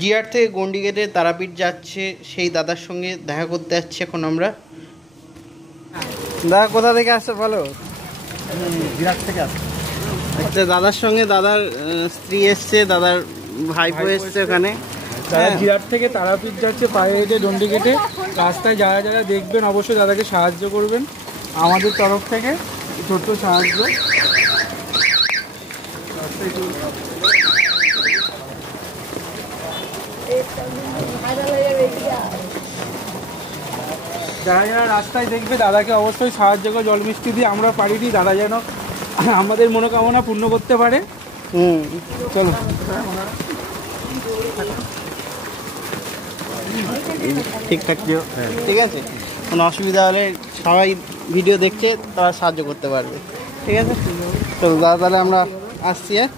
জিয়ার থেকে গন্ডিগেটে তারাপীঠ যাচ্ছে সেই দাদার সঙ্গে দেখা করতে যাচ্ছি এখন আমরা। দাদা কোথা থেকে আসছে বলো? জিরাট থেকে আসছে। আচ্ছা, দাদার সঙ্গে দাদার স্ত্রী এসছে, দাদার ভাইপো এসছে ওখানে। যারা জিরাট থেকে তারাপীঠ যাচ্ছে পায়ে হেঁটে ডন্ডিগেটে, রাস্তায় যারা যারা দেখবেন অবশ্যই দাদাকে সাহায্য করবেন আমাদের তরফ থেকে, ছোট্ট সাহায্য। যারা যারা রাস্তায় দেখবে দাদাকে অবশ্যই সাহায্য করে, জল মিষ্টি দিয়ে। আমরা পারিনি, দাদা যেন আমাদের মনোকামনা পূর্ণ করতে পারে। চলো ঠিকঠাক ঠিক আছে, কোনো অসুবিধা হলে সবাই ভিডিও দেখছে, তারা সাহায্য করতে পারবে। ঠিক আছে, চলো দাদা, তাহলে আমরা আসছি। হ্যাঁ।